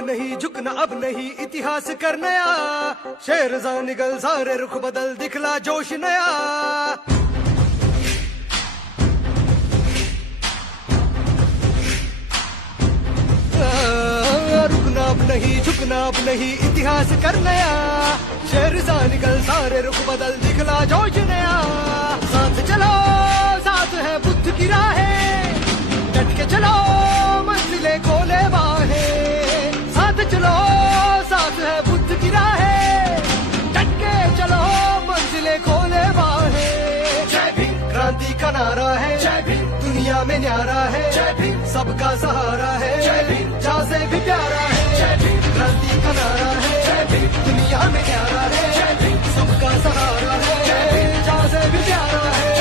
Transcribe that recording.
नहीं झुकना अब नहीं इतिहास कर नया, शेर जा निकल सारे रुख बदल दिखला जोश नया। रुकना अब नहीं झुकना अब नहीं इतिहास कर नया, शेर सा निकल सारे रुख बदल दिखला जोश नया। साथ चलो साथ है बुद्ध की राहें, डट के चलो मंजिलें खोले बाहें। साथ चलो साथ है बुद्ध की राहें, डट के चलो मंजिलें खोले बाहें। जय भीम क्रांति का नारा है, जय भीम दुनिया में न्यारा है, जय भीम सबका सहारा है, जय भीम जहाँ से भी प्यारा है। जय भीम क्रांति का नारा है, जय भीम दुनिया में न्यारा है, जय भीम सबका सहारा है, जय भीम जहाँ से भी प्यारा है।